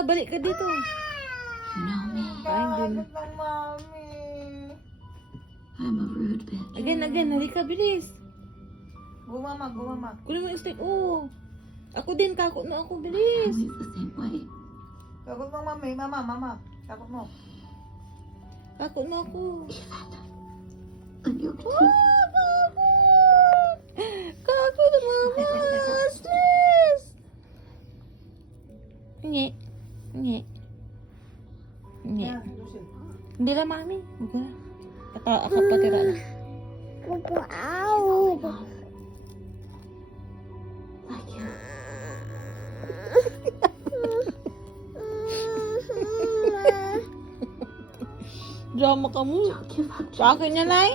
Halika, balik ka dito. You know me. Kain din. ng mami. I'm a rude bitch. Again, halika, bilis. Go mama, go mama. Kunin mo yung steak. Oh. Ako din, kakot na ako, bilis. Family's the same way. Takot mo mami, mama. Takot mo. Kakot na ako. I'm your kid. Kakot na mama. Stress. Nge. Yan, Lucy. Hindi lang, mami. Huwag na. Ako patira na. Like you. Drama ka mo. Don't give up. Sa akin niya, Nay.